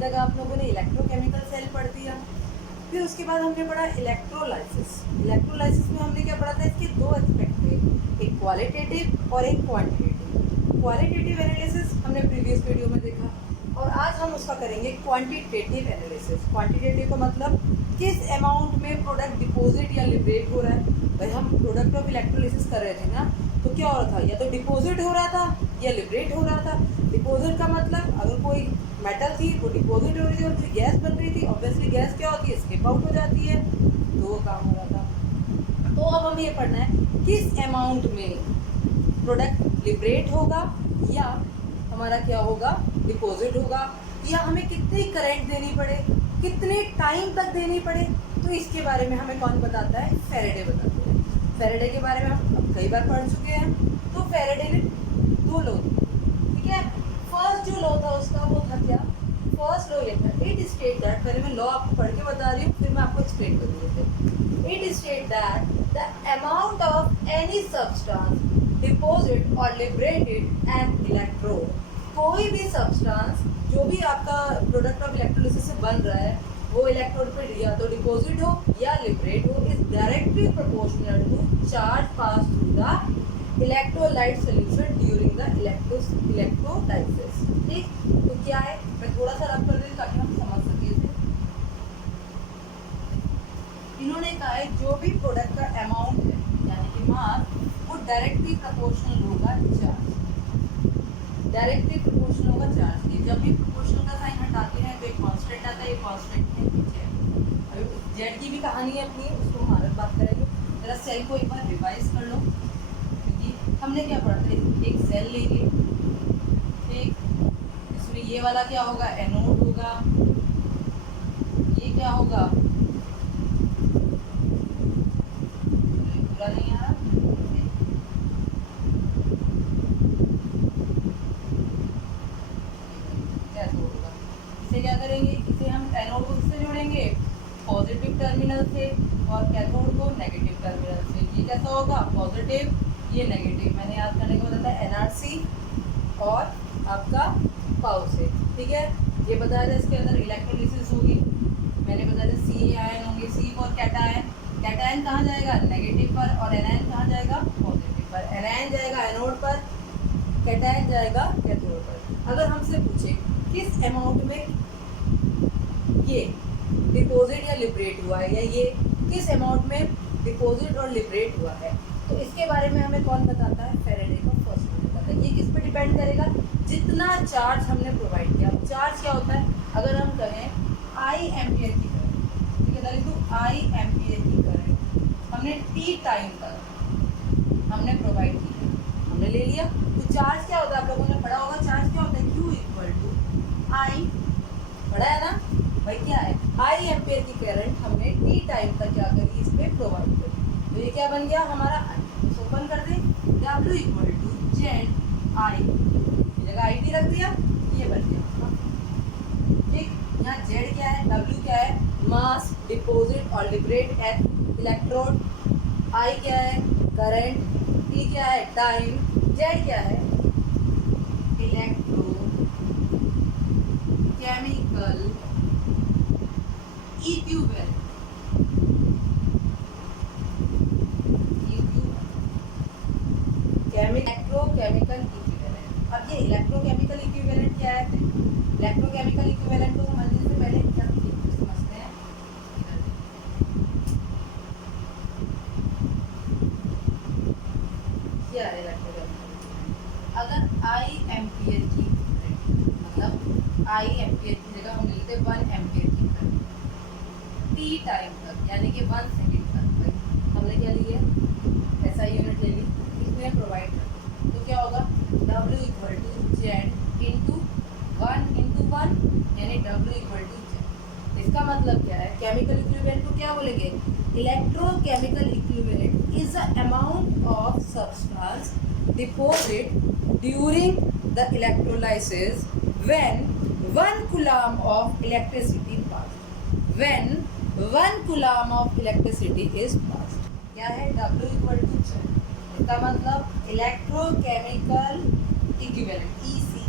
तक आप लोगों ने इलेक्ट्रोकेमिकल सेल पढ़ दिया। फिर उसके बाद हमने पढ़ा इलेक्ट्रोलाइसिस। इलेक्ट्रोलाइसिस में हमने क्या पढ़ा था, इसके दो एस्पेक्ट थे, एक क्वालिटेटिव और एक क्वांटिटेटिव। क्वालिटेटिव एनालिसिस हमने प्रीवियस वीडियो में देखा और आज हम उसका करेंगे क्वांटिटेटिव एनालिसिस। क्वांटिटेटिव का मतलब किस अमाउंट में प्रोडक्ट डिपॉजिट या लिबरेट हो रहा है। भाई हम प्रोडक्ट ऑफ इलेक्ट्रोलाइसिस कर रहे थे ना, तो क्या हो रहा था, या तो डिपॉजिट हो रहा था या लिबरेट हो रहा था। डिपॉजिट का मतलब अगर कोई मेटल थी वो डिपॉजिट हो रही थी और कोई गैस बन रही थी, ऑब्वियसली गैस क्या होती है, स्किप आउट हो जाती है, तो वो काम हो रहा था। तो अब हमें ये पढ़ना है किस अमाउंट में प्रोडक्ट लिबरेट होगा या हमारा क्या होगा, डिपॉजिट होगा, या हमें कितनी करंट देनी पड़े, कितने टाइम तक देनी पड़े। तो इसके बारे में हमें कौन बताता है, फैराडे बताते हैं। फैराडे के बारे में हम कई बार पढ़ चुके हैं। तो फैराडे ने दो लॉ दिए, ठीक है। फर्स्ट जो लॉ था उसका वो था क्या, फर्स्ट लॉ ये था, इट स्टेट दैट, पहले मैं लॉ आपको पढ़ के बता रही हूँ फिर मैं आपको एक्सप्लेन कर दूँगी। It state that the amount of any substance deposit और लिबरेटेड एंड इलेक्ट्रोड, कोई भी सब्सटेंस जो भी आपका प्रोडक्ट ऑफ इलेक्ट्रोलिसिस से बन रहा है वो इलेक्ट्रोड पे या तो डिपॉजिट हो या लिबरेट हो, is directly proportional to charge pass through the electrolyte solution during the electrolysis. ठीक, तो क्या है, मैं थोड़ा सा रब कर दूँ ताकि हम समझ सके इसे। इन्होंने कहा है जो भी प्रोडक्ट का अमाउंट है यानी कि मास, वो डायरेक्टली प्रोपोर्शनल होगा चार्ज, डायरेक्टली प्रोपोर्शनल होगा चार्ज की। जब भी प्रोपोर्शनल का साइन हटाते हैं तो एक कांस्टेंट आता है, ये कांस्टेंट है अभी जेड की भी कहानी है अपनी, उसको हम आगे बात करेंगे। जरा सेल को एक बार रिवाइज कर लो, क्योंकि हमने क्या पढ़ा था, एक सेल लेंगे, ठीक, इसमें ये वाला क्या होगा, एनोड होगा, ये क्या होगा, पूरा नहीं आ रहा, इसे क्या करेंगे, इसे हम एनोड को किससे जोड़ेंगे, पॉजिटिव टर्मिनल से, और कैथोड को नेगेटिव टर्मिनल से। ये कैसा होगा, पॉजिटिव, ये नेगेटिव। मैंने याद करने को बताया एनआरसी और आपका पाउ से, ठीक है। ये बताया था इसके अंदर इलेक्ट्रोलिसिस होगी, मैंने बताया था सी आयन होंगे, सी फॉर कैटायन, कैटायन कहाँ जाएगा, नेगेटिव पर, और एनायन कहाँ जाएगा, पॉजिटिव पर। एनायन जाएगा एनोड पर, कैटायन जाएगा कैथोड पर। अगर हमसे पूछे किस अमाउंट में ये डिपॉजिट या लिबरेट हुआ है, या ये किस अमाउंट में डिपॉजिट और लिबरेट हुआ है, तो इसके बारे में हमें कौन बताता है, फैराडे का फर्स्ट लॉ बताता है। ये किस पे डिपेंड करेगा, जितना चार्ज हमने प्रोवाइड किया। चार्ज क्या होता है, अगर हम कहें आई एम्पियर की करंट, ठीक है, तो आई एम्पियर की करंट हमने टी टाइम तक हमने प्रोवाइड की, हमने ले लिया, तो चार्ज क्या होता है, आप लोगों ने पढ़ा होगा, चार्ज क्या होता है, Q इक्वल टू आई, पढ़ा है ना भाई, क्या है, आई एम्पियर की करंट हमने टी टाइम तक क्या करी, इस पे प्रोवाइड करी। तो ये क्या बन गया हमारा, ओपन कर दे, W equal to Z I, जगह आई टी रख दिया, ये बन गया, ठीक। यहाँ जेड क्या है, W क्या है, मास, डिपॉजिट और लिबरेट एट इलेक्ट्रोड, आई क्या है, करंट, टी क्या है, टाइम, जेड क्या है, electro chemical equivalent, electrochemical equivalent. अब ये इलेक्ट्रोकेमिकल इक्विवेलेंट क्या है, इलेक्ट्रोकेमिकल इक्विवेलेंट को समझने से पहले क्या समझते हैं, क्या है इलेक्ट्रोकेमिकल। अगर आई एम्पियर की मतलब आई एम्पियर की जगह हम लेते 1 एम्पियर की करंट टी टाइम तक, यानी कि 1 सेकेंड तक, हमने क्या लिया, ऐसा यूनिट ले ली, इसमें प्रोवाइड कर, तो क्या होगा, W equal to Z into 1 into 1, यानी W इक्वल टू जेड। इसका मतलब क्या है, केमिकल इक्विवेलेंट को क्या बोलेंगे, electrochemical equivalent is the amount of substance deposit during the electrolysis when 1 coulomb of electricity passed, when 1 coulomb of electricity is passed. क्या है, W इक्वल टू जेड, इसका मतलब electrochemical equivalent, ECE,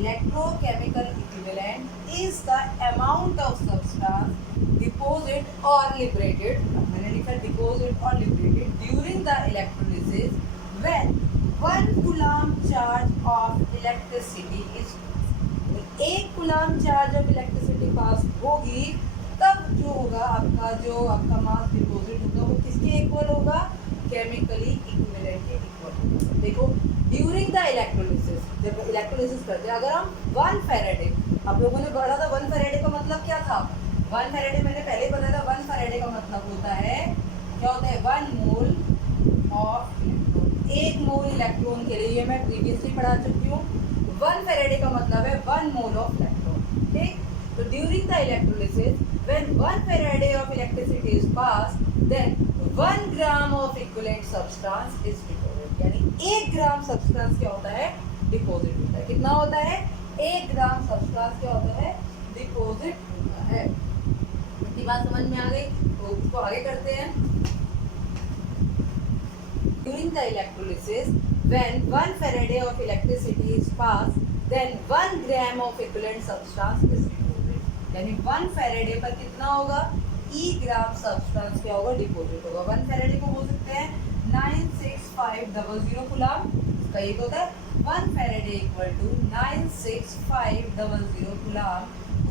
electrochemical equivalent is the amount of substance deposit और liberated, मैंने लिखा deposit और liberated during the electrolysis when 1 coulomb charge of electricity is, 1 coulomb charge of electricity pass होगी तब जो होगा आपका मास डिपोजिट होगा वो किसके इक्वल होगा, केमिकली इक्विवेलेंट के इक्वल होगा। देखो ड्यूरिंग द इलेक्ट्रोलिसिस, जब इलेक्ट्रोलिसिस करते हैं, अगर हम 1 फैराडे, आप लोगों ने पढ़ा था 1 फैराडे का मतलब क्या था, 1 फैराडे मैंने पहले ही बताया था, 1 फैराडे का मतलब होता है, क्या होता है, 1 mole of electron, 1 mole electron के लिए, ये मैं प्रीवियसली पढ़ा चुकी हूँ। 1 फैराडे का मतलब है 1 मोल ऑफ इलेक्ट्रॉन, ठीक। तो during the electrolysis when 1 farad of electricity is passed then 1 gram of equivalent substance is deposited, यानी 1 ग्राम सब्सटेंस क्या होता है, डिपोजिट होता है। कितना होता है, 1 ग्राम सब्सटेंस क्या होता है, डिपोजिट होता है। इतनी बात समझ में आ गई, तो उसको आगे करते हैं। During the electrolysis when 1 farad of electricity is passed then 1 gram of equivalent substance is deposited, यानी 1 फैराडे पर कितना होगा, ई ग्राम सब्सटेंस क्या होगा, डिपोजिट होगा। 1 फैराडे को बोल सकते हैं 96500 कूलम, इसका एक होता है 1 फैराडे इक्वल टू 96500 कूलम,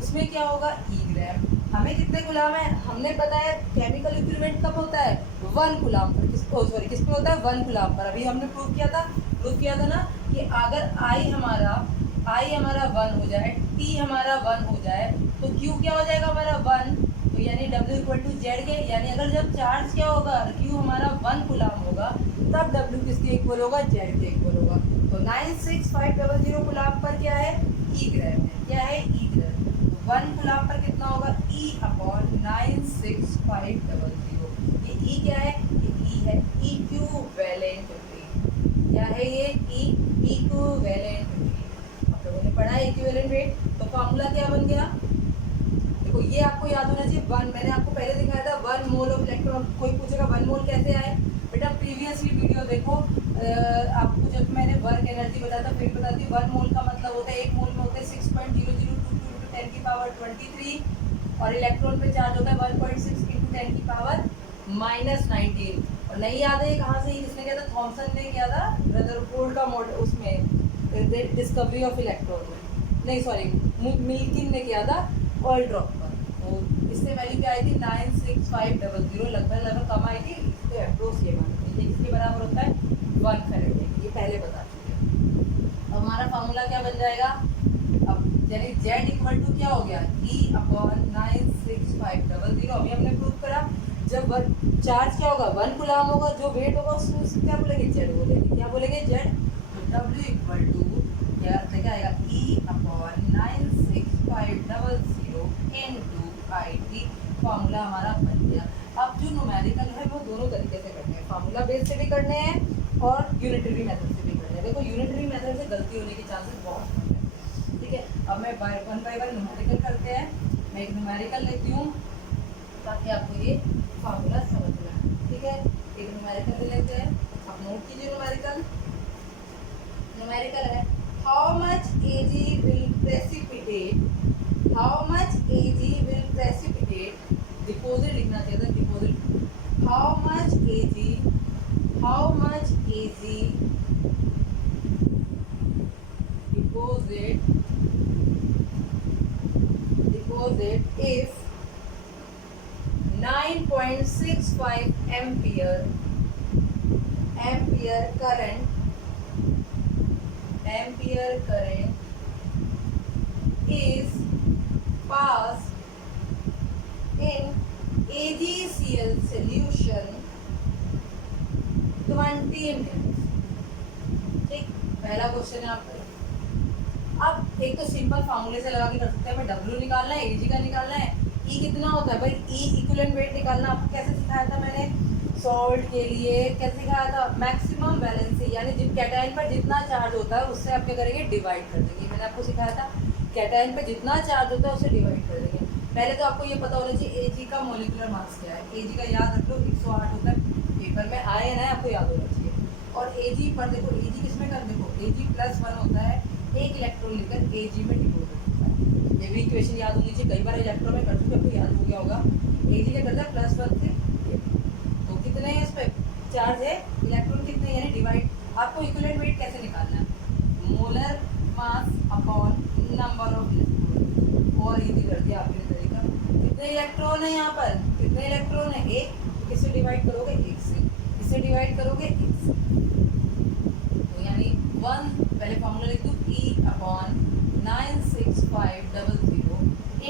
उसमें क्या होगा, ई ग्राम। हमें कितने कूलम है, हमने बताया केमिकल इक्विवेलेंट कब होता है, 1 कूलम पर, किस पे होता है, 1 कूलम पर। अभी हमने प्रूव किया था ना कि अगर आई हमारा 1 हो जाए, टी हमारा 1 हो जाए, तो क्यू क्या हो जाएगा हमारा 1, तो यानी डब्ल्यू इक्वल टू जेड के, यानी अगर जब चार्ज क्या होगा, क्यू हमारा 1 कूलम होगा, तब डब्ल्यू किसके इक्वल होगा, जेड के इक्वल होगा। तो 96500 कूलम पर क्या है, ई ग्राम है, क्या है, ई ग्राम। तो 1 कूलम पर कितना होगा, ई अपॉन 96500, ये ई क्या है, ये ई है इक्विवेलेंट, क्या है ये, ई इक्विवेलेंट। आप लोगों ने पढ़ा है इक्विवेलेंट रेट, तो फॉर्मूला क्या बन गया, देखो ये आपको याद होना चाहिए। 1 मैंने आपको पहले दिखाया था, 1 मोल ऑफ इलेक्ट्रॉन। कोई पूछेगा 1 मोल कैसे आए, बेटा प्रीवियसली वीडियो देखो, आपको जब मैंने वर्क एनर्जी बताया था, फिर बताती हूँ। 1 मोल का मतलब होता है, 1 मोल में होता है 6.0022 × 10 की पावर 23, और इलेक्ट्रॉन पे चार्ज होता है 1.6 × 10 की पावर -19। और नहीं याद है कहाँ से, किसने किया था, थॉमसन ने किया था, रदरफोर्ड का मॉडल, उसमें डिस्कवरी ऑफ इलेक्ट्रॉन में, नहीं सॉरी, मिल्किन ने किया था ऑयल ड्रॉप पर। तो इससे वैल्यू क्या आई थी, 96500, लगभग कम आई थी, इसको अप्रोच ये मान लीजिए, इसके बराबर होता है 1 फैराडे, ये पहले बता चुके हैं। अब हमारा फार्मूला क्या बन जाएगा, अब यानी जेड इक्वल टू क्या हो गया, ई अपॉन 96500, अभी हमने प्रूव करा, जब चार्ज क्या होगा, 1 कूलम होगा, जो वेट होगा उसको क्या बोलेंगे, जेड बोलेंगे, क्या बोलेंगे, जेड। तो डब्ल्यू इक्वल टू क्या आएगा, ई upon 96500 into I T, formula हमारा बन गया। अब जो न्यूमेरिकल है वो दोनों तरीके से करने हैं, फार्मूला बेस से भी करने हैं और यूनिटरी मेथड से भी करने हैं। देखो यूनिटरी मेथड से गलती होने के चांसेस बहुत कम है, ठीक है। अब मैं 1 बाय 1 न्यूमेरिकल करते हैं, मैं एक न्यूमेरिकल लेती हूँ ताकि आपको ये फार्मूला समझ में आए, ठीक है। एक न्यूमेरिकल ले लेते हैं, आप नोट कीजिए। न्यूमेरिकल है, how much Ag will precipitate, how much Ag will precipitate, deposit लिखना चाहिए था, deposit, how much Ag deposit if 9.65 ampere current is passed in AgCl solution 20 minutes, ठीक। पहला क्वेश्चन है आपका। अब एक तो सिंपल फार्मूले से लगा के कर सकते हैं, हमें डब्ल्यू निकालना है, एजी का निकालना है, ई कितना होता है भाई, ई इक्विवेलेंट वेट निकालना। आपको कैसे सिखाया था मैंने, सॉल्ट के लिए कैसे सिखाया था, मैक्सिमम वैलेंसी, यानी जिस कैटायन पर जितना चार्ज होता है उससे आप क्या करेंगे, डिवाइड कर देंगे। मैंने आपको सिखाया था कैटायन पर जितना चार्ज होता है उससे डिवाइड कर देंगे। पहले तो आपको ये पता होना चाहिए एजी का मोलिकुलर मास क्या है, एजी का याद रख लो 108 होता है, पेपर में आए ना, आपको याद होना चाहिए। और एजी पर देखो, एजी किसमें कर, देखो एजी +1 होता है, एक इलेक्ट्रॉन लेकर Ag में डिपोजिट होता है। ये भी इक्वेशन याद होनी चाहिए, कई बार इलेक्ट्रॉन में कर चुके, आपको याद हो गया होगा। Ag क्या करता है, +1 से, तो कितने हैं इस पे चार्ज है, इलेक्ट्रॉन कितने, यानी डिवाइड। आपको इक्विवेलेंट वेट कैसे निकालना है, molar mass upon number of electron, और इजी कर दिया आपने तरीका। कितने इलेक्ट्रॉन है यहाँ पर, कितने इलेक्ट्रॉन है, एक, किससे डिवाइड करोगे, एक से, किससे डिवाइड करोगे, एक से, तो यानी 1, पहले फॉर्मूला लिख दूँ, E/96500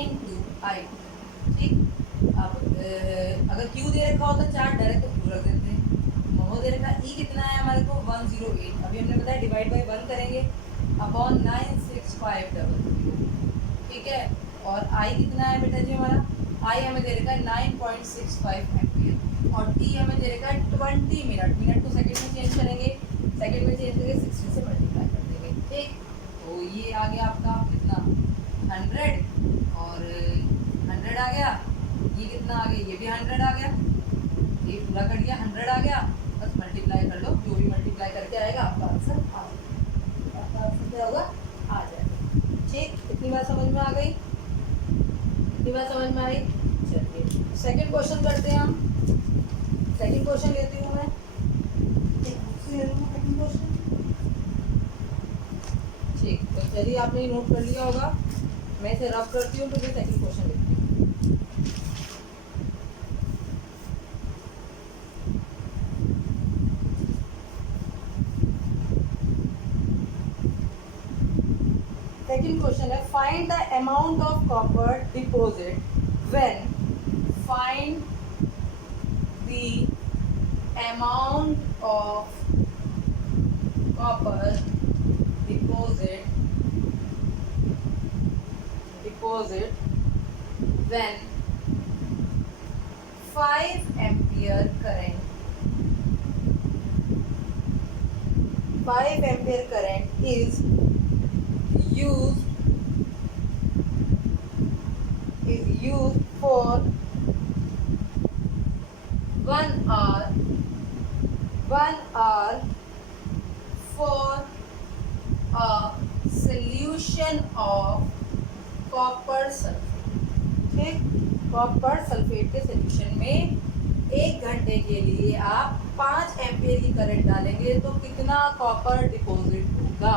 इंटू आई। ठीक, अब अगर Q दे रखा होता चार्ज डायरेक्ट तो Q रख देते हैं, मोनो दे रखा E कितना है हमारे को 108, अभी हमने बताया डिवाइड बाय 1 करेंगे, अपॉन 96500, ठीक है। और I कितना है बेटा जी हमारा, I हमें दे रखा है 9.65 एम्पियर, और T हमें दे रखा है 20 मिनट, मिनट को सेकंड में चेंज करेंगे, सेकंड में चेंज करके 60 से मल्टीप्लाई कर देंगे, ठीक। तो ये आ गया आपका कितना 100, और 100 आ गया, ये कितना आ गया, ये भी 100 आ गया, ये पूरा कर दिया, 100 आ गया, बस मल्टीप्लाई कर लो, जो भी मल्टीप्लाई करके आएगा आपका आंसर आ जाएगा, आपका आंसर क्या होगा, आ जाएगा, ठीक। इतनी बात समझ में आ गई, इतनी बात समझ में आई। चलिए सेकंड क्वेश्चन करते हैं हम, सेकंड क्वेश्चन लेती हूँ मैं, सेकंड क्वेश्चन, ठीक। तो चलिए आपने नोट कर लिया होगा, मैं इसे रफ करती हूँ, तो फिर सेकंड क्वेश्चन लेती हूँ। सेकंड क्वेश्चन है, find the amount of copper deposit when, find the amount of copper deposit when 5 ampere current is used for 1 hour for a solution of copper sulphate, ठीक। Copper sulphate के solution में 1 घंटे के लिए आप 5 ampere की current डालेंगे तो कितना कॉपर डिपॉजिट होगा।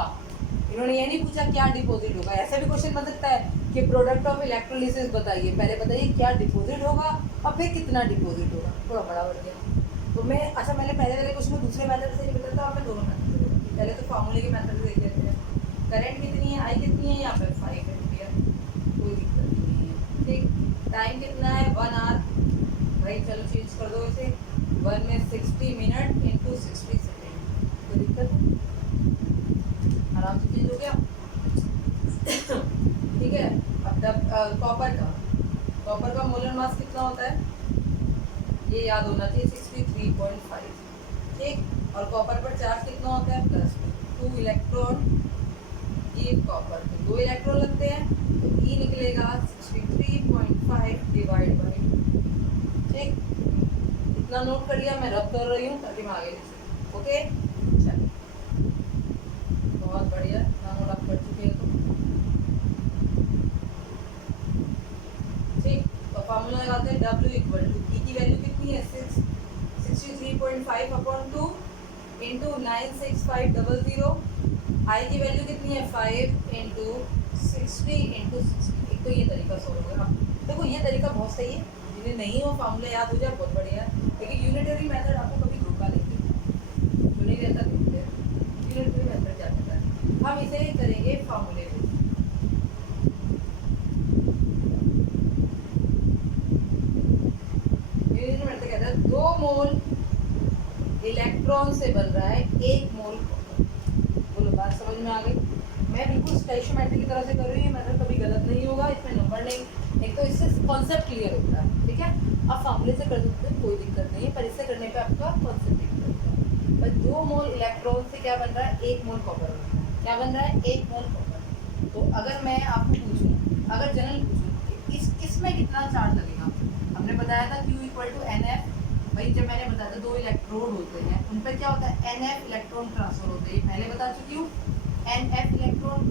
इन्होंने ये नहीं पूछा क्या डिपॉजिट होगा, ऐसा भी क्वेश्चन बन सकता है कि प्रोडक्ट ऑफ इलेक्ट्रोलिसिस बताइए, पहले बताइए क्या डिपॉजिट होगा और फिर कितना डिपॉजिट होगा, थोड़ा बड़ा बढ़ गया। तो मैं अच्छा, मैंने पहले वाले क्वेश्चन में दूसरे मेथड से नहीं बताता, और मैं दोनों मेथड से बताती, पहले तो फॉर्मूले के मेथड से देख लेते हैं। करंट कितनी है, आई कितनी है, यहाँ पे 5 एम्पियर, कोई दिक्कत नहीं है, ठीक। टाइम कितना है 1 आवर, भाई चलो चेंज कर दो इसे, 1 में 60 मिनट इंटू 60 सेकेंड, कोई दिक्कत है, आराम से चेंज हो गया, ठीक है। अब कॉपर का मोलर मास कितना होता है, ये याद होना चाहिए 63.5, ठीक। और कॉपर पर चार्ज कितना होता है, +2 इलेक्ट्रॉन, ये कॉपर के 2 इलेक्ट्रॉन लगते हैं, तो E निकलेगा 63.5 डिवाइड बाई, ठीक। इतना नोट कर लिया, मैं रब कर रही हूँ ताकि मैं आगे लिख सकूँ, ओके। चलिए बहुत बढ़िया, इतना नोट आप कर चुके हैं तो ठीक। तो फार्मूला लगाते हैं, W इक्वल टू E की वैल्यू कितनी है 63.5/2 इंटू 96500, I की वैल्यू कितनी है 5 इंटू 60 इंटू 60। एक तो ये तरीका सॉल्व होगा, देखो ये तरीका बहुत सही है, जिन्हें नहीं हो फार्मूला याद हो जाए बहुत बढ़िया है, लेकिन यूनिटरी मेथड आपको कभी धोखा नहीं देगा, जो नहीं रहता देखते हैं यूनिटरी मेथड क्या कहता है। हम इसे करेंगे फार्मूले में, यूनिटरी मेथड कहता है 2 मोल इलेक्ट्रॉन से बन रहा है 1 मोल कॉपर। बोलो बात समझ में आ गई। मैं बिल्कुल स्टोइशियोमेट्री की तरह से कर रही हूँ, मेथड कभी गलत नहीं होगा, इसमें नंबर नहीं, एक तो इससे कॉन्सेप्ट क्लियर होता है, ठीक है। आप फार्मूले से कर सकते हैं, कोई दिक्कत नहीं है, पर इससे करने पे आपका कॉन्सेप्ट क्लियर होता है। पर 2 मोल इलेक्ट्रॉन से क्या बन रहा है, 1 मोल कॉपर बन रहा है, क्या बन रहा है 1 मोल कॉपर। तो अगर मैं आपको पूछूँ, अगर जनरल पूछूँ कि इसमें कितना चार्ज लगेगा, हमने बताया था Q इक्वल टू NF, भाई जब मैंने बताया था 2 इलेक्ट्रोड होते हैं, उन पर क्या होता है NF इलेक्ट्रॉन ट्रांसफर होते हैं, पहले बता चुकी हूँ। NF इलेक्ट्रॉन,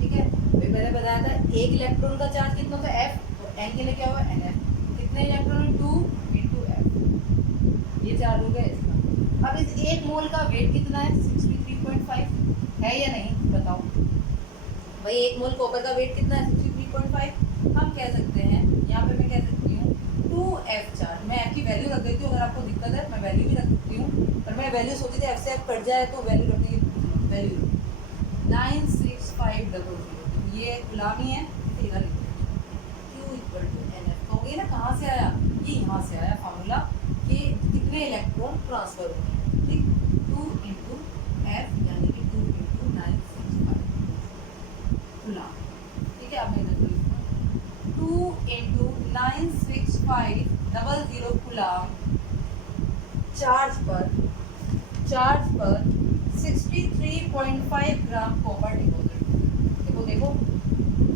ठीक है। अभी मैंने बताया था एक इलेक्ट्रॉन का चार्ज कितना था F, तो N के लिए क्या हुआ NF, कितने इलेक्ट्रॉन 2 × F, ये चार्ज हो गया इसका। अब इस एक मोल का वेट कितना है 63.5 है या नहीं बताओ भाई। एक मोल कॉपर का वेट कितना है 63.5। हम कह सकते हैं यहाँ पे मैं कह सकती हूँ 2F चार्ज, मैं F की वैल्यू रख देती हूँ, अगर आपको दिक्कत है मैं वैल्यू भी रख सकती हूँ, पर मैं वैल्यू सोची थी F से F कट जाए तो वैल्यू रखने की वैल्यू 96500, ये गुलामी है इधर Q इक्वल टू NF हो गई ना। कहाँ से आया ये, यहाँ से आया फार्मूला कि कितने इलेक्ट्रॉन ट्रांसफर होंगे, ठीक। 2 × F यानी कि 2 × 965 गुलाम, ठीक है। अब मैं इधर 2 × 96500 गुलाम चार्ज पर 63.5 ग्राम कॉपर डिपॉजिट। देखो देखो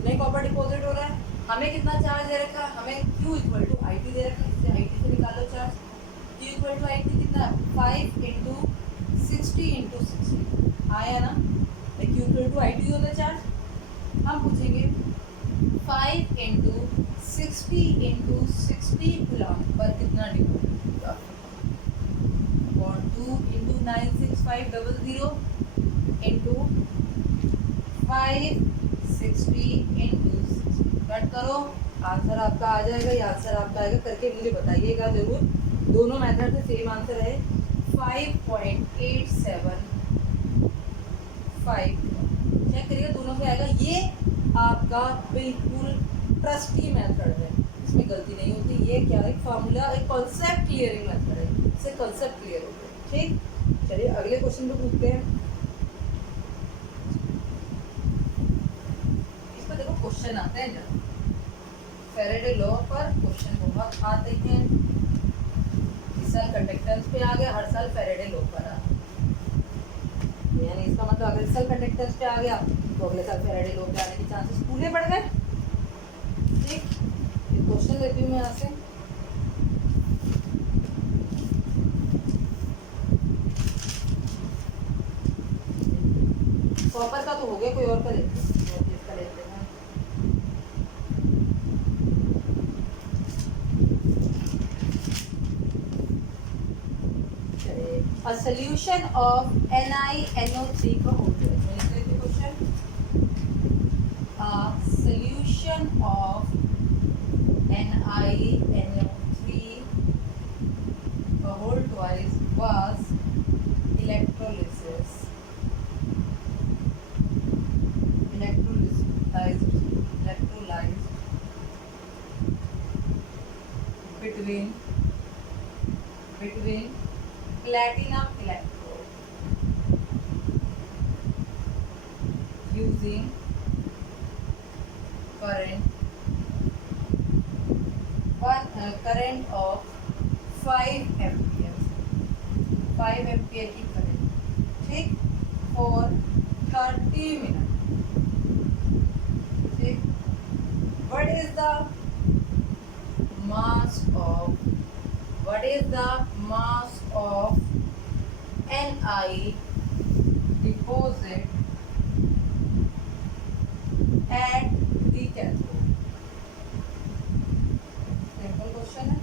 नहीं कॉपर डिपॉजिट हो रहा है, हमें कितना चार्ज दे रखा है, हमें Q इक्वल टू IT दे रखा है, इससे IT से निकालो चार्ज। Q इक्वल टू IT कितना है 5 × 60 × 60 आया ना। Q इक्वल टू IT होता है चार्ज, हम पूछेंगे 5 × 60 × 60 गुलाम पर कितना डिपॉजिट, और 2 × 96500 × 560 × 60 कट करो, आंसर आपका आ जाएगा। ये आंसर आपका आएगा, करके मुझे बताइएगा जरूर, दोनों मेथड से सेम आंसर है 5.875। चेक करिएगा दोनों से आएगा। ये आपका बिल्कुल ट्रस्टी मेथड है, इसमें गलती नहीं होती। ये क्या है फार्मूला, एक कॉन्सेप्ट क्लियरिंग मेथड है, इससे कॉन्सेप्ट क्लियर हो गया, ठीक। चलिए अगले क्वेश्चन को पूछते हैं। इस पर देखो क्वेश्चन आते हैं जब फैराडे लॉ पर क्वेश्चन बहुत आते हैं। इस साल कंडक्टेंस पे आ गया, हर साल फैराडे लॉ पर आ, यानी इसका मतलब अगर इस साल कंडक्टेंस पे आ गया तो अगले साल फैराडे लॉ पे आने के चांसेस पूरे बढ़ गए, ठीक। क्वेश्चन लेती हूँ मैं यहाँ से। कॉपर का तो हो गया, कोई और का लेते हैं, इसका लेते हैं। A solution of NiNO3 का हो गया, question. A solution of NiNO3 whole twice was electrolyzed between platinum electrode using current of 5 ampere, 5 ampere की करंट, ठीक, फॉर 30 मिनट, ठीक। What is the mass of Ni deposit at the cathode? Simple question है,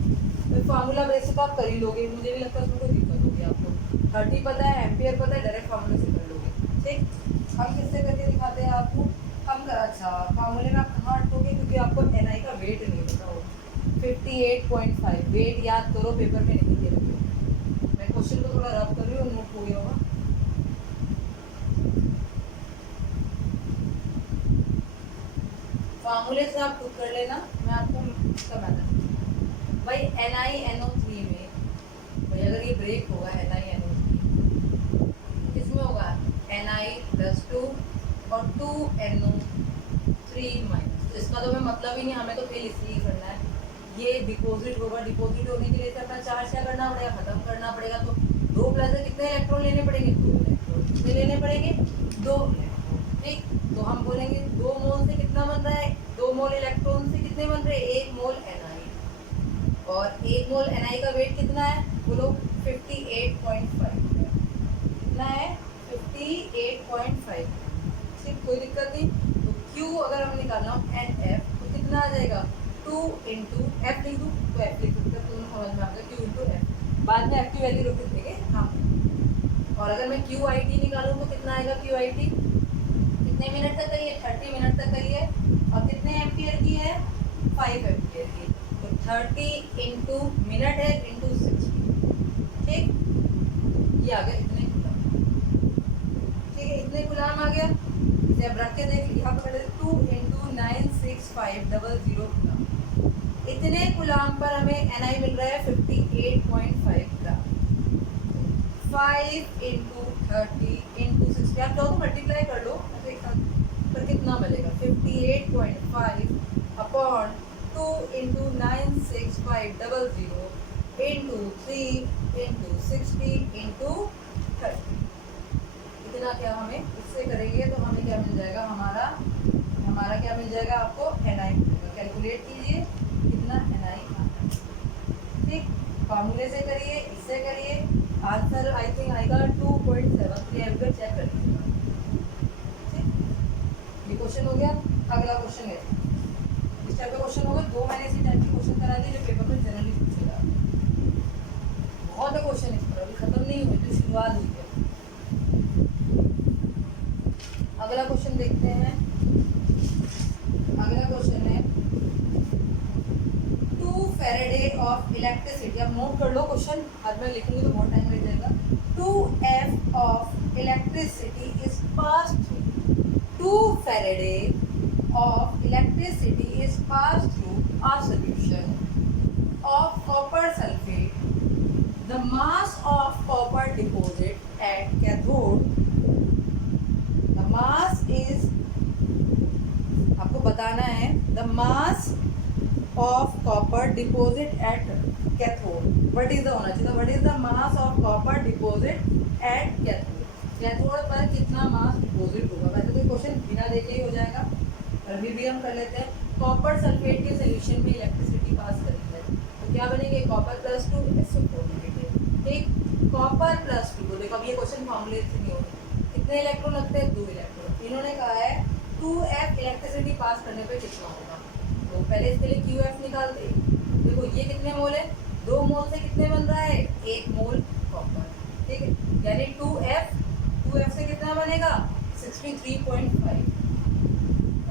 तो formula basic आप कर ही लोगे, मुझे नहीं लगता उसमें कोई दिक्कत होगी आपको। 30 पता है, एम्पियर पता है, डायरेक्ट फार्मूले से कर लोगे, ठीक। हम किससे करके दिखाते हैं आपको, हम अच्छा फार्मूले में आप कहाँ अटकोगे, क्योंकि आपको Ni का वेट नहीं पता होगा। 58.5 वेट याद करो, पेपर में नहीं दे रखे। मैं क्वेश्चन को थोड़ा रब कर रही हूँ, नोट हो गया होगा। फार्मूले से आप खुद कर लेना, मैं आपको इसका मैथड भाई NiNO3 में भाई अगर ये ब्रेक होगा NiNO3 किसमें होगा Ni+2 और 2NO3-, तो इसका तो हमें मतलब ही नहीं, हमें तो फेल इसलिए करना है। ये डिपॉजिट होगा, डिपॉजिट होने के लिए अपना चार्ज क्या करना पड़ेगा, खत्म करना पड़ेगा। तो 2 प्लस से कितने इलेक्ट्रॉन लेने पड़ेंगे, 2 इलेक्ट्रॉन। कितने लेने पड़ेंगे, 2 इलेक्ट्रॉन, ठीक। तो हम बोलेंगे 2 मोल से कितना बन रहा है, 2 मोल इलेक्ट्रॉन से कितने बन रहे हैं, 1 मोल Ni, और 1 मोल Ni का वेट कितना है बोलो 58.5 कितना है 58 58.5। ठीक, कोई दिक्कत नहीं। तो Q अगर हम निकालना हो एंड F तो कितना आ जाएगा, 2 इंटू एफ लिख दूँ तो एफ लिख दूँ, दोनों समझ में आ गया, Q इंटू एफ। बाद में एफ की वैल्यू रख देंगे हाँ। और अगर मैं क्यू आई टी निकालूँ तो कितना आएगा, क्यू आई टी कितने मिनट तक करिए, 30 मिनट तक करिए, और कितने एम्पियर की है, 5 एम्पियर की। तो 30 इंटू मिनट है इंटू 60। ठीक, ये आ गया इतने गुलाम। ठीक है, इतने गुलाम आ गया। इसे अब रख के देख, यहाँ पर 2 इंटू 96500 गुलाम। इतने गुलाम पर हमें एन आई मिल रहा है 58.5 ग्राम। 5 इंटू 30 इंटू 60, आप चाहो तो मल्टीप्लाई कर लो पर कितना मिलेगा, 58.5 upon 2 into 96500 into 3 into 60 into 30। इतना क्या हमें इससे करेंगे तो हमें क्या मिल जाएगा, हमारा क्या मिल जाएगा, आपको एन आई मिलेगा। कैलकुलेट कीजिए कितना एन आई आता है। ठीक, फार्मूले से करिए, इससे करिए, आंसर आई थिंक आएगा 2.73 एम्पियर। चेक कर लीजिएगा। ठीक, ये क्वेश्चन हो गया। अगला क्वेश्चन है, इस टाइप का क्वेश्चन होगा, 2 महीने इसी टाइप के क्वेश्चन करा दिए जो पेपर में जनरली पूछेगा। बहुत है क्वेश्चन इस पर, अभी खत्म नहीं हुई, तो शुरुआत हुई है। अगला क्वेश्चन देखते हैं। अगला क्वेश्चन है 2 फैराडे ऑफ इलेक्ट्रिसिटी। अब नोट कर लो क्वेश्चन, आज मैं लिखूंगी तो बहुत टाइम लग जाएगा। 2F of electricity is passed through 2 Faraday of electricity is passed through a solution of copper sulfate. The mass of copper deposit at cathode, the mass is, आपको बताना है, the mass of copper deposit at cathode. What is the होना चाहिए, what is the mass of copper deposit at cathode? Cathode पर कितना मास deposit होगा। वैसे तो क्वेश्चन बिना देखे ही हो जाएगा, अभी भी हम कर लेते हैं। कॉपर सल्फेट के सोल्यूशन में इलेक्ट्रिसिटी पास करनी है तो क्या बनेंगे, कॉपर प्लस 2 SO4 नेगेटिव। ठीक, कॉपर प्लस 2, देखो अब ये क्वेश्चन फॉर्मूले से नहीं होगा। कितने इलेक्ट्रॉन लगते हैं, 2 इलेक्ट्रॉन। इन्होंने कहा है 2F इलेक्ट्रिसिटी पास करने पे कितना होगा, तो पहले इसके लिए QF निकालते हैं। देखो ये कितने मोल है, 2 मोल से कितने बन रहा है, 1 मोल कॉपर। ठीक है, यानी 2F से कितना बनेगा, 63.5।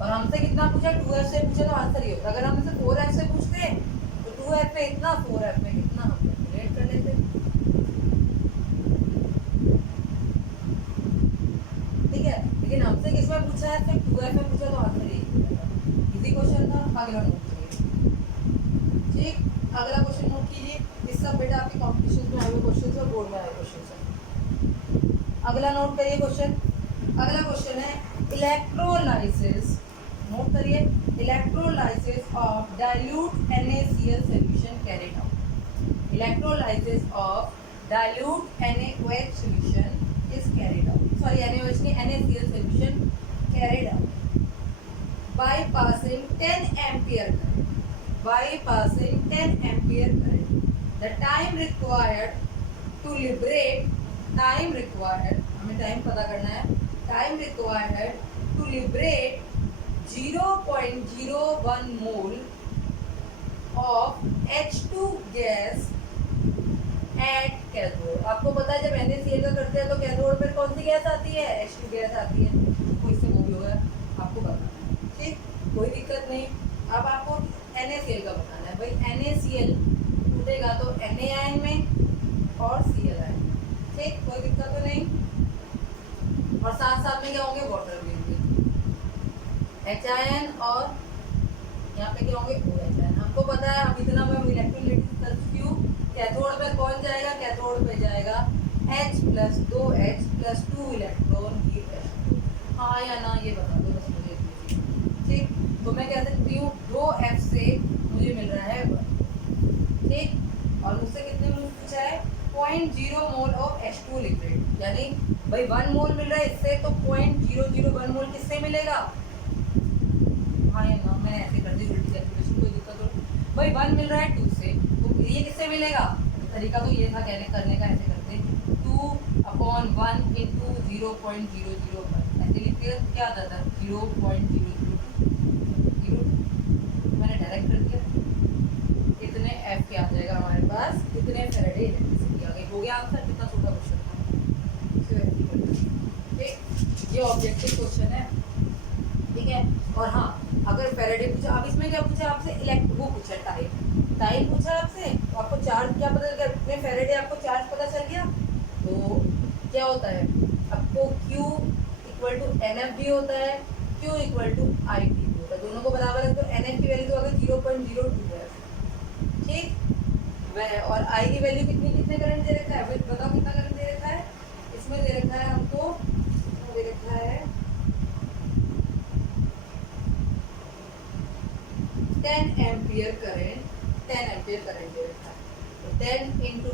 और हमसे कितना पूछा, 2F से पूछा तो आंसर ये होता। अगर हम इसे 4F से पूछते तो 2F में इतना, 4F में कितना, हम कैलकुलेट कर लेते। ठीक है, लेकिन हमसे किसमें पूछा है, फिर 2F में पूछा तो आंसर यही होगा। इजी क्वेश्चन था। अगला नोट करिए। ठीक, अगला क्वेश्चन नोट कीजिए। इस सब बेटा आपके कॉम्पिटिशन में आए हुए क्वेश्चन और बोर्ड में आए क्वेश्चन है। अगला नोट करिए क्वेश्चन। अगला क्वेश्चन है इलेक्ट्रोलाइसिस। नोट करिए, electrolysis of dilute NaCl solution carried out. Electrolysis of dilute NaOH solution is carried out, sorry NaOH नहीं, NaCl solution carried out by passing 10 ampere current, by passing 10 ampere current. The time required to liberate, time required, हमें time पता करना है, time required to liberate 0.01 mole of H2 gas at cathode. आपको पता है जब NaCl का करते हैं तो कैथोड पर कौन सी गैस आती है, H2 गैस आती है। तो इससे वो भी होगा, आपको बताना है। ठीक, कोई दिक्कत नहीं। अब आपको NaCl का बताना है। भाई NaCl टूटेगा तो Na आयन में और Cl आयन। ठीक, कोई दिक्कत तो नहीं। और साथ साथ में क्या होंगे, वाटर भी होंगे, H आयन और यहाँ पे क्या होंगे, OH आयन। हमको पता है, अब इतना मैं इलेक्ट्रोलाइटिस कर चुकी हूँ। कैथोड पे कौन जाएगा, कैथोड पे जाएगा H plus 2H plus 2 electron give H2। हाँ या ना ये बता दो बस मुझे। ठीक, तो मैं कह सकती हूँ 2F से मुझे मिल रहा है 1। ठीक, और मुझसे कितने मोल पूछा है, 0.0 मोल ऑफ H2 लिक्विड, यानी भाई 1 मोल मिल रहा है इससे, तो 0.001 मोल किससे मिलेगा। हाँ या ना, मैंने ऐसे कर दी उल्टी कैलकुलेशन, कोई दिक्कत हो। भाई 1 मिल रहा है 2 से, तो ये किससे मिलेगा, तरीका तो ये था कहने करने का, ऐसे करते 2 अपॉन 1 इंटू 0.001 ऐसे लिखते हैं, क्या आता था 0.002, मैंने डायरेक्ट कर दिया। इतने एफ के आ जाएगा हमारे पास, इतने फेरेडे इलेक्ट्रिसिटी आ गई। हो गया आंसर, कितना छोटा क्वेश्चन था। ठीक, ये ऑब्जेक्टिव क्वेश्चन है, ठीक है। और हाँ, अगर फेरेडे पूछा, अब इसमें क्या पूछा आपसे, वो पूछा टाइम पूछा आपसे, तो आपको चार्ज क्या पता चल गया, फेरेडे आपको चार्ज पता चल गया, तो क्या होता है आपको Q इक्वल टू NF भी होता है, Q इक्वल टू IT भी होता है, दोनों को बराबर है, तो NF की वैल्यू तो अगर 0.02 है, ठीक। वह और I की वैल्यू कितने करंट दे रखा है, बताओ कितना करंट दे रखा है, इसमें दे रखा है हमको, दे रखा है 10 एम्पियर करंट, 10 एम्पियर करंट दे रखा है, तो 10 इंटू,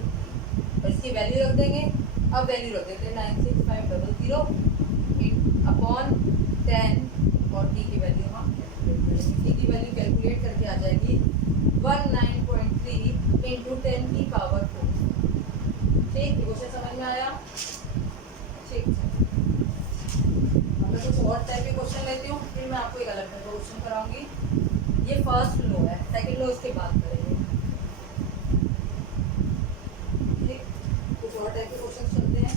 और इसकी वैल्यू रख देंगे। अब वैल्यू रख देते हैं 96500 अपॉन 10, और टी की वैल्यू हम टी की वैल्यू कैलकुलेट करके आ जाएगी 19.3 इंटू 10 की पावर 4। ठीक, क्वेश्चन समझ में आया, ठीक। मैं कुछ और टाइप के क्वेश्चन लेती हूँ, फिर मैं आपको एक अलग टाइप का क्वेश्चन कराऊंगी। ये फर्स्ट लो है, सेकंड लो इसके बाद करेंगे, ठीक। कुछ और टाइप के क्वेश्चन चलते हैं,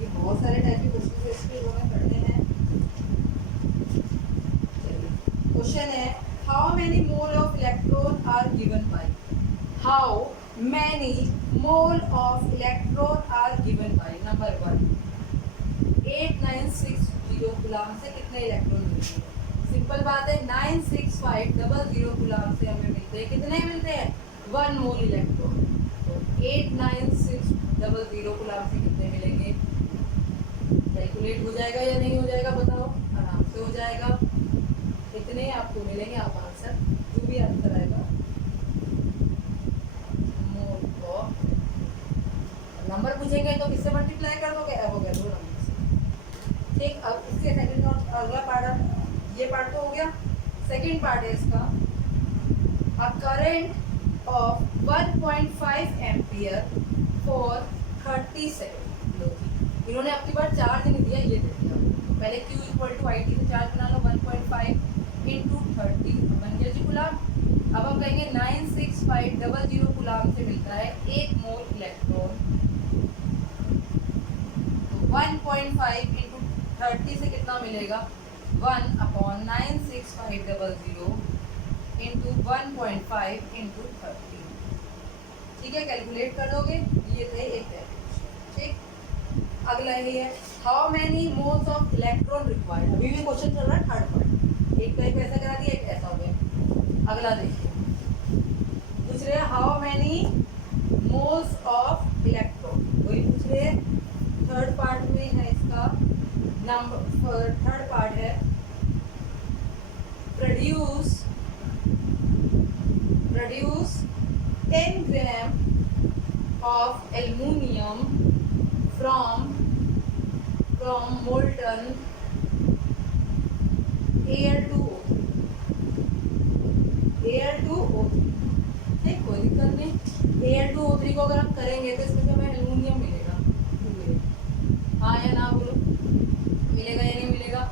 ये बहुत सारे टाइप के क्वेश्चन है, इसके लो में पढ़ने हैं। क्वेश्चन है, how many mole of electron are given by, how many mole of electron are given by, number 1 8960 coulomb से कितने इलेक्ट्रॉन मिलते हैं। सिंपल बात है, 96500 कूलम से हमें मिलते हैं, कितने मिलते हैं 1 मोल इलेक्ट्रॉन, तो 89600 कूलम से कितने मिलेंगे, कैलकुलेट हो जाएगा या नहीं हो जाएगा, बताओ, आराम से हो जाएगा, इतने आपको मिलेंगे, आप आंसर जो भी आंसर आएगा, मोल ऑफ, नंबर पूछेंगे तो किससे मल्टीप्लाई कर दोगे, अब हो गया 2 नंबर से, ठीक। अब इसके सेकंड और अगला पार्ट, ये पार्ट तो हो गया। सेकंड पार्ट है इसका, a current of 1.5 ampere for 30 second. इन्होंने आपकी बार चार्ज नहीं दिया, ये दे दिया, पहले Q इक्वल टू IT से चार्ज बना लो, 1.5 इंटू 30 बन गया जी कूलम। अब हम कहेंगे 96500 कूलम से मिलता है 1 मोल इलेक्ट्रॉन, तो 1.5 इंटू 30 से कितना मिलेगा 1/96500 इंटू 1.5 इंटू 30, ठीक है, कैलकुलेट कर दोगे। ये थे एक टाइप, ठीक। अगला ये है, how many moles of electron required, अभी भी क्वेश्चन चल रहा है, थर्ड पार्ट, एक टाइप ऐसा करा दिया, एक ऐसा हो गया। अगला देखिए, दूसरे how many moles of electron, वही पूछ रहे हैं, थर्ड पार्ट में है इसका नंबर, थर्ड पार्ट है produce 10 gram of aluminium from molten Al2O3, ठीक, कोई दिक्कत नहीं। Al2O3 को अगर हम करेंगे तो इसमें हमें एल्युमिनियम मिलेगा, हाँ या ना बोलो, मिलेगा या नहीं मिलेगा,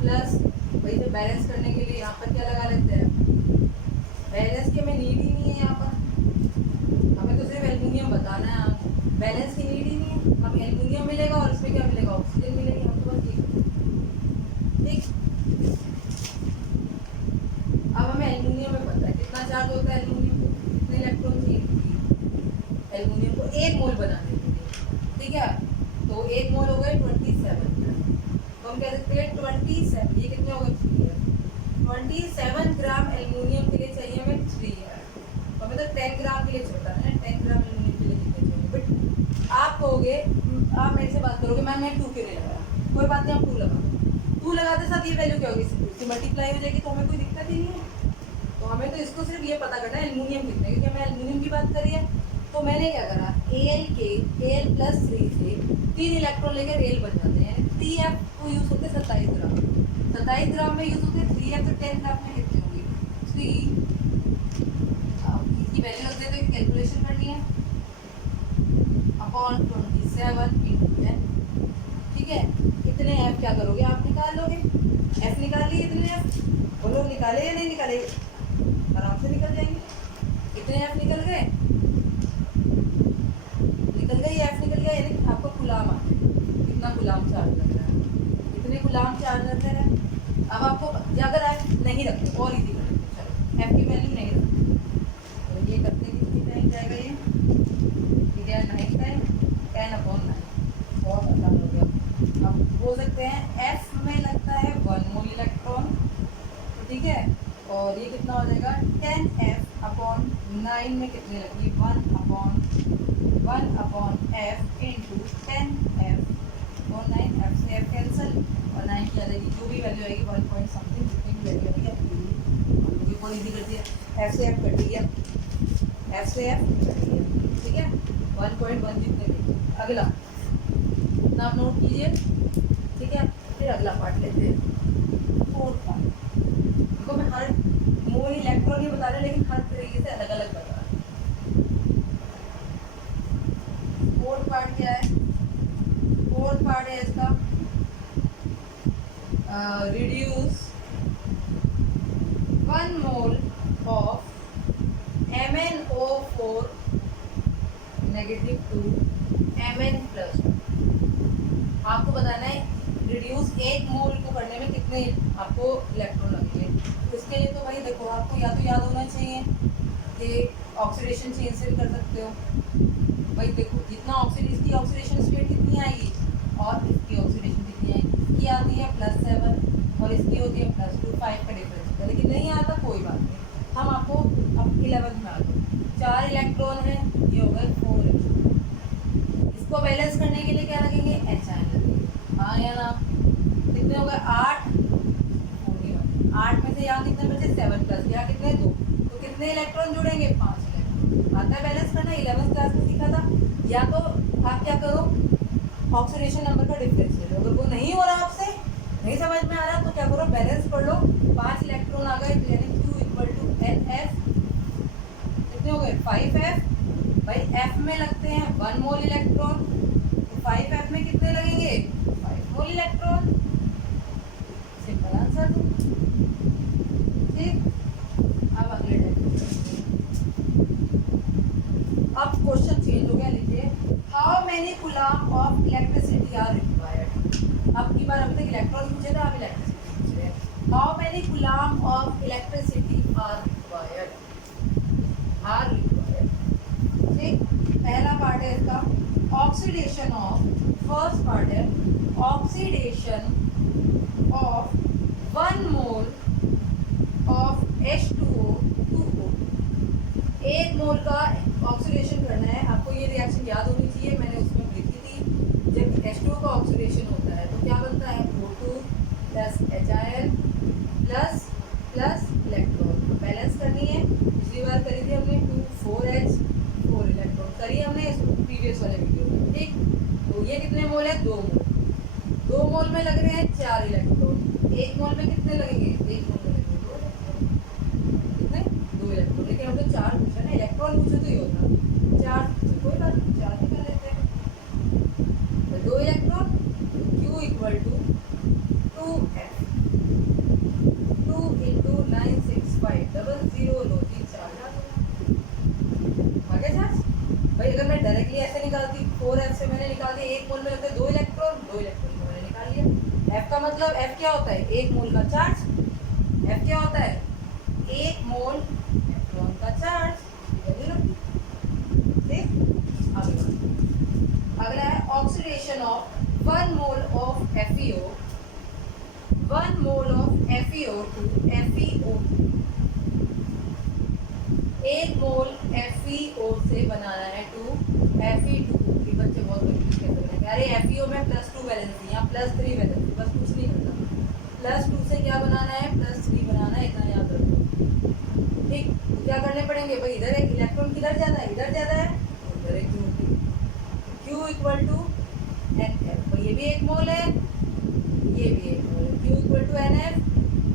प्लस वही से बैलेंस करने के लिए यहाँ पर क्या लगा लेते हैं, बैलेंस की हमें नीड ही नहीं है, यहाँ पर हमें तो सिर्फ एल्युमिनियम बताना है, बैलेंस की नीड ही नहीं है, हमें एल्युमिनियम मिलेगा और इसमें क्या मिलेगा, ऑक्सीजन मिलेगी, हम तो बस ठीक। अब हमें एल्युमिनियम में पता है कितना चार्ज होता है एल्युमिनियम को, कितने इलेक्ट्रॉन चाहिए एल्युमिनियम को 1 मोल बनाने के लिए, ठीक है, तो 1 मोल हो गए 27 ग्राम, तो हम कह सकते हैं 27, ये कितने हो गए 27 ग्राम एल्युमिनियम के लिए चाहिए हमें 3 है, हमें तो 10 ग्राम के लिए छोटा है, 10 ग्राम एल्युमिनियम के लिए कितने चाहिए, बट आप कहोगे, आप मेरे से बात करोगे मैम मैं 2 क्यों नहीं लगाया, कोई बात नहीं, आप 2 लगा, 2 लगाते साथ ये वैल्यू क्या होगी, इसकी मल्टीप्लाई हो जाएगी, तो हमें कोई दिक्कत ही नहीं है। तो हमें तो इसको सिर्फ ये पता करना है एल्युमिनियम कितने, क्योंकि हमें एल्युमिनियम की बात करी है, तो मैंने क्या करा, Al+3 से 3 इलेक्ट्रॉन लेकर रेल बन जाते हैं, 3F को यूज होते 27 ग्राम, 27 ग्राम में यूज होते 3F, तो 10 ग्राम में कितने होंगे 3, इसकी वैल्यू रख देते, कैलकुलेशन करनी है, अपॉन 20 7 इंटू 10, ठीक है। इतने एफ क्या करोगे, आप निकाल लोगे, एफ निकाल लिए, इतने एफ बोलो निकाले या नहीं निकाले, आराम से निकल जाएंगे। इतने एफ निकल गए, एफ निकल गया, यानी आपको गुलाम आ गए, कितना गुलाम चार्ज लग रहा है, इतने गुलाम चार्ज लग रहा है। अब आपको अगर एफ नहीं रखते और इजी कर देते, चलो एफ की वैल्यू नहीं रखते, तो ये करते कितनी टाइम जाएगा, ये ठीक है 9 टाइम 10/9, बहुत आसान हो गया। अब बोल सकते हैं एफ में लगता है 1 मोल इलेक्ट्रॉन, ठीक है, और ये कितना हो जाएगा 10F/9 में कितनी लगी, 1/1/F इंटू 10F/9, एफ से एफ कैंसिल और 9 की आ जाएगी, जो भी वैल्यू आएगी 1 पॉइंट समथिंग, जितनी भी वैल्यू आएगी आपकी बहुत ईजी कर दिया, एफ से एफ कट दिया, एफ से एफ कट दिया, ठीक है 1.1 जितने भी। अगला ना आप नोट कीजिए, ठीक है, फिर अगला पार्ट लेते हैं, फोर्थ पार्ट। देखो मैं हर मोल इलेक्ट्रॉन ही बता रहा हूँ, लेकिन हर तरीके से अलग अलग बता रहा हूँ। फोर्थ पार्ट क्या है, फोर्थ पार्ट है इसका reduce 1 mole of MnO4 -2 Mn+, आपको बताना है रिड्यूस 1 मोल को करने में कितने आपको इलेक्ट्रॉन लगेंगे। तो इसके लिए तो भाई देखो आपको या तो याद होना चाहिए कि ऑक्सीडेशन चेन से भी कर सकते हो, भाई देखो जितना इसकी ऑक्सीडेशन स्टेट कितनी आएगी और इसकी ऑक्सीडेशन कितनी आएगी, इसकी आती है +7 और इसकी होती है +2, 5 का डिफरेंस है, लेकिन नहीं आता कोई बात नहीं, हम आपको अब 11th में आ गए, 4 इलेक्ट्रॉन है, ये हो गए 4 इलेक्ट्रॉन, इसको बैलेंस करने के लिए क्या लगेंगे, एच आयन लगेंगे, हाँ या ना, कितने हो गए 8, 8 में से यहाँ कितने बचे 7 प्लस यहाँ कितने 2, तो कितने इलेक्ट्रॉन जुड़ेंगे 5 इलेक्ट्रॉन, आता है बैलेंस करना, 11th क्लास में सीखा था। या तो आप क्या करो ऑक्सीडेशन नंबर का डिफरेंस ले लो, अगर वो नहीं हो रहा आपसे नहीं समझ में आ रहा तो क्या करो बैलेंस कर लो, 5 इलेक्ट्रॉन आ गए, यानी Q = NF, कितने हो गए 5F, भाई F में लगते हैं 1 मोल इलेक्ट्रॉन, तो 5F में कितने लगेंगे 5 मोल इलेक्ट्रॉन, सिंपल आंसर। ठीक, अब अगले अब क्वेश्चन चेंज हो गया, लिखिए how many coulomb of electricity are required. अब की बार अभी तक इलेक्ट्रॉन पूछे थे, आप इलेक्ट्रिसिटी पूछ रहे हैं, how many coulomb of electricity are required, ठीक। पहला पार्ट है इसका ऑक्सीडेशन ऑफ, फर्स्ट पार्ट है oxidation of 1 mole of H2O 2O, 1 mole का ऑक्सीडेशन करना है आपको, ये रिएक्शन याद होनी चाहिए, मैंने उसमें लिखी थी, जब H2O का ऑक्सीडेशन होता है तो क्या बनता है O2 + H plus electron, balance करनी है, पिछली बार करी थी हमने 2 4H 4 इलेक्ट्रॉन करी हमने इस प्रीवियस वाले वीडियो में, ठीक। तो ये कितने मोल है 2 मोल, 2 मोल में लग रहे हैं 4 इलेक्ट्रॉन, 1 मोल में कितने लगेंगे 1 मोल में लगेंगे 2 इलेक्ट्रॉन, कितने 2 इलेक्ट्रॉन, लेकिन हम तो 4 पूछा ना, इलेक्ट्रॉन पूछे तो ये होता 4, कोई बात नहीं 4 ही कर लेते हैं, तो 2 इलेक्ट्रॉन Q = 2F, 2 × 96500 लो जी 4 आगे चार्ज। भाई अगर मैं डायरेक्टली ऐसे निकालती 4F से मैंने निकाल दिया, 1 मोल में लगते 2 इलेक्ट्रॉन को मैंने निकाल लिया। F का मतलब F क्या होता है 1 मोल का चार्ज, F क्या होता है 1 मोल इलेक्ट्रॉन का चार्ज, ठीक। अगला है oxidation of 1 mole of FeO, 1 mole of FeO to FeO2, 1 mole FeO से बनाना है 2 Fe2, ये बच्चे बहुत कंफ्यूज करते हैं, अरे FeO में +2 वैलेंसी, यहाँ +3 वैलेंसी, बस कुछ नहीं करना, +2 से क्या बनाना है +3 बनाना है, इतना याद रखो, ठीक। तो क्या करने पड़ेंगे भाई, इधर एक इलेक्ट्रॉन किधर जाता है, इधर जाता है, उधर एक Q = NF, तो ये भी 1 मोल है, ये भी 1 मोल है, Q = NF,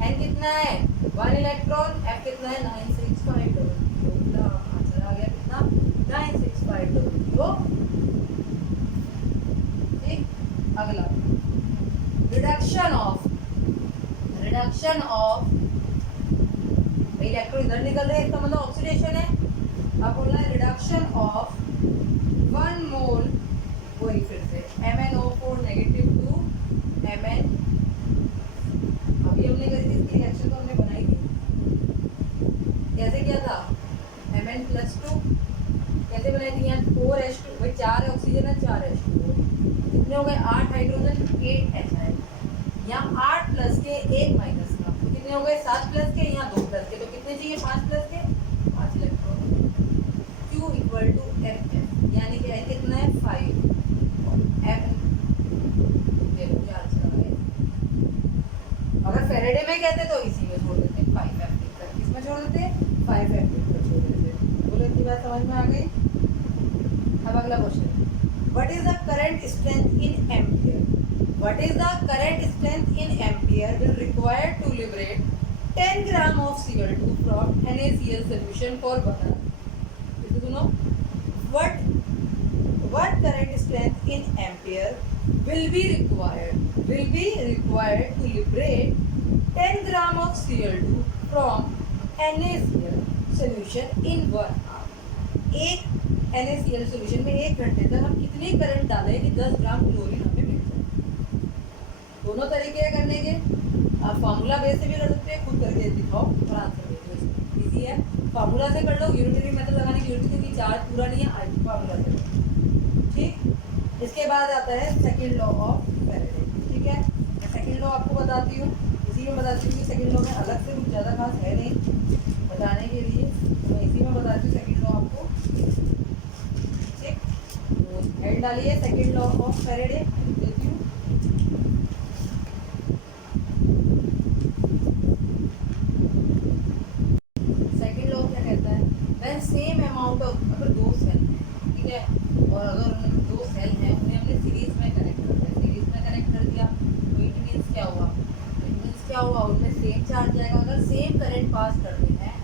N कितना है 1 इलेक्ट्रॉन, F कितना है 965, आंसर आ गया कितना 965, रिडक्शन ऑफ, इलेक्ट्रॉन इधर निकल रहे हैं, इसका मतलब ऑक्सीडेशन है। अब बोलना है रिडक्शन ऑफ 1 मोल, वही फिर से MnO4 नेगेटिव टू Mn। अभी हमने करी थी इसकी रिएक्शन तो हमने बनाई थी, कैसे किया था, Mn+2 कैसे बनाई थी, यहाँ 4H2, भाई 4 ऑक्सीजन है 4 H2, कितने हो गए 8 हाइड्रोजन 8 H है, यहाँ 8 प्लस के 1 माइनस का, तो कितने हो गए 7 प्लस के, यहाँ 2 प्लस के, तो कितने चाहिए 5 प्लस के 5 electron. Q equal to Mf, यानी कि N कितना है 5 और M देखो क्या आंसर है। अगर फेरेडे में कहते तो इसी में छोड़ देते 5F लिखकर, किसमें छोड़ देते 5F लिखकर छोड़ देते। बोलो इतनी बात समझ में आ गई। अब अगला question, what is the current strength in ampere, what is the current strength in ampere will required to liberate 10 gram of Cl2 from NaCl solution for 1 hour. This is, you know, what current strength in ampere will be required to liberate 10 gram of Cl2 from NaCl solution in 1 hour। एक NaCl solution में 1 घंटे तक हम कितनी current डालें कि 10 ग्राम chlorine हमें मिल जाए। दोनों तरीके हैं करने के, आप फार्मूला बेस से भी कर सकते हैं, खुद करके दिखाओ और आंसर दे दो, इजी है। फार्मूला से कर लो, यूनिटरी मेथड लगाने की जरूरत नहीं, चार्ज पूरा नहीं है, आज फार्मूला से करो, ठीक। इसके बाद आता है सेकंड लॉ ऑफ फैराडे, ठीक है। मैं सेकंड लॉ आपको बताती हूँ, इसी में बताती हूँ कि सेकंड लॉ में अलग से कुछ ज़्यादा खास है नहीं बताने के लिए, तो मैं इसी में बताती हूँ सेकंड लॉ आपको, ठीक। तो हेड डालिए सेकंड लॉ ऑफ फैराडे, देती हूँ। सेम अमाउंट ऑफ, अगर 2 सेल हैं, ठीक है, और अगर उन्होंने 2 सेल हैं उन्हें हमने सीरीज में कनेक्ट कर दिया, सीरीज में कनेक्ट कर दिया तो इट मीन्स क्या हुआ, उनमें सेम चार्ज जाएगा। अगर सेम करंट पास करते हैं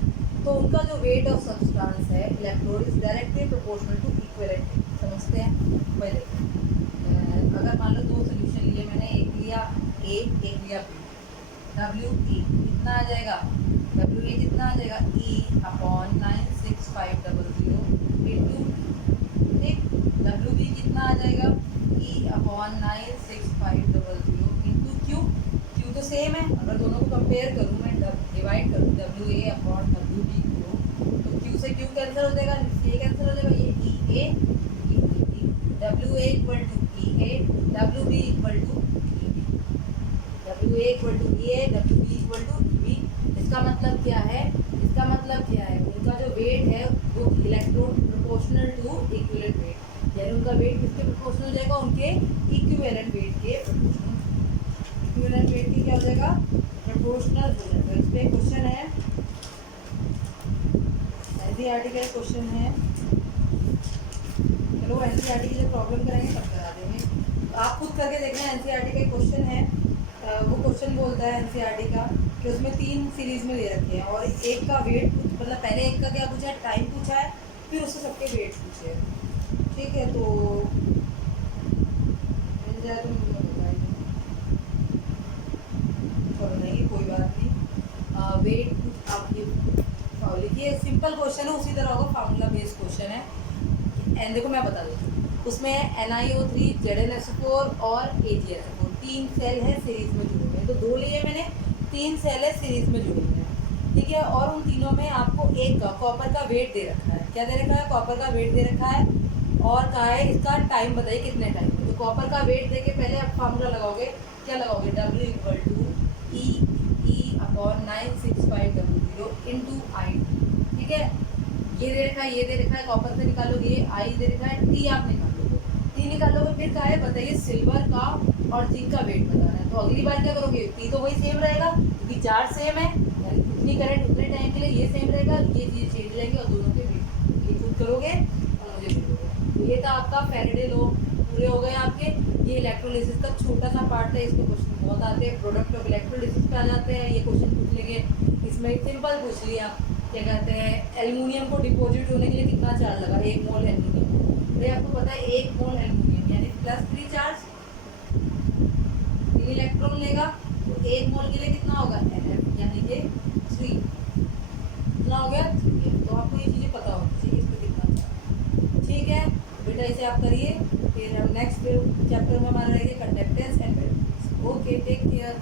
तो उनका जो वेट ऑफ सब्सटेंस है electrode is directly proportional to equivalent, समझते हैं। पहले अगर मान लो 2 सोल्यूशन लिए मैंने, एक लिया A एक लिया B, WE कितना आ जाएगा, WE कितना आ जाएगा E/96500 इंटू, ठीक, WB कितना आ जाएगा E/96500 इंटू Q तो सेम है। अगर दोनों को कंपेयर करूँ मैं, डिवाइड करूँ WA/WB को, तो Q से Q कैंसिल हो जाएगा, ये कैंसिल हो जाएगा, ये EA WA equal to EA, WB equal to EB, WA equal to EA, WB equal to EB। इसका मतलब क्या है, इसका मतलब क्या है, उनका जो वेट है वो electrode proportional to equivalent weight, यानी उनका वेट किसके प्रोपोर्शनल हो जाएगा, उनके इक्विवेलेंट वेट के प्रोपोर्शनल, इक्विवेलेंट वेट की क्या हो जाएगा, प्रोपोर्शनल हो जाएगा। इस पे क्वेश्चन है, एनसीईआरटी का क्वेश्चन है, चलो एनसीईआरटी की जो प्रॉब्लम कराएंगे तब करा देंगे, आप खुद करके देखना। एनसीईआरटी का क्वेश्चन है, वो क्वेश्चन बोलता है एनसीईआरटी का कि उसमें 3 सीरीज में दे रखे हैं और एक का वेट, मतलब पहले एक का क्या पूछा है, टाइम पूछा है, फिर उससे सबके वेट पूछे हैं, ठीक है। तो मिल जाए तो मुझे बताइए, चलो नहीं कोई बात नहीं। वेट आप ये लिखिए, सिंपल क्वेश्चन है, उसी तरह होगा, फार्मूला बेस्ड क्वेश्चन है। एंड देखो मैं बता देती हूँ, उसमें NiO3 ZnSO4 और AgSO4 3 सेल है सीरीज में जुड़े हुए हैं, तो 2 लिए मैंने, 3 सेल है सीरीज में जुड़े हुए हैं, ठीक है। और उन तीनों में आपको एक का कॉपर का वेट दे रखा है, क्या दे रखा है, कॉपर का वेट दे रखा है, और कहा है इसका टाइम बताइए कितने टाइम में। तो कॉपर का वेट दे के पहले आप फार्मूला लगाओगे, क्या लगाओगे, W equal to E/96500 into I, ठीक है। ये दे रखा है, ये दे रखा है, कॉपर से निकालोगे, ये I दे रखा है, T आप निकालोगे, T निकालोगे, फिर कहा है बताइए सिल्वर का और जिंक का वेट बताना है। तो अगली बार क्या करोगे, T तो वही सेम रहेगा क्योंकि चार्ज सेम है, यानी कितनी करंट उतने टाइम के लिए ये सेम रहेगा, ये चीज़ चेंज रहेंगे और दोनों के वेट ये खुद करोगे और मुझे भेजोगे। तो ये था आपका फैराडे लॉ, पूरे हो गए आपके। ये इलेक्ट्रोलिसिस का छोटा सा पार्ट है, इसमें क्वेश्चन बहुत आते हैं, प्रोडक्ट ऑफ इलेक्ट्रोलिसिस पे आ जाते हैं, ये क्वेश्चन पूछ लेंगे। इसमें सिंपल पूछ लिया, क्या कहते हैं, एल्युमिनियम को डिपॉजिट होने के लिए कितना चार्ज लगा, 1 मोल एल्युमिनियम, तो आपको पता है 1 मोल एल्युमिनियम यानी +3 चार्ज, 3 इलेक्ट्रॉन लेगा, तो एक मोल के लिए कितना होगा NF, यानी कि 3 कितना हो गया 3 तो आपको ये चीज़ें पता होनी चाहिए इस पर कितना था। ठीक है बेटा, इसे आप करिए। फिर हम नेक्स्ट चैप्टर में हमारा रहेगा conductance and values. Okay, take care.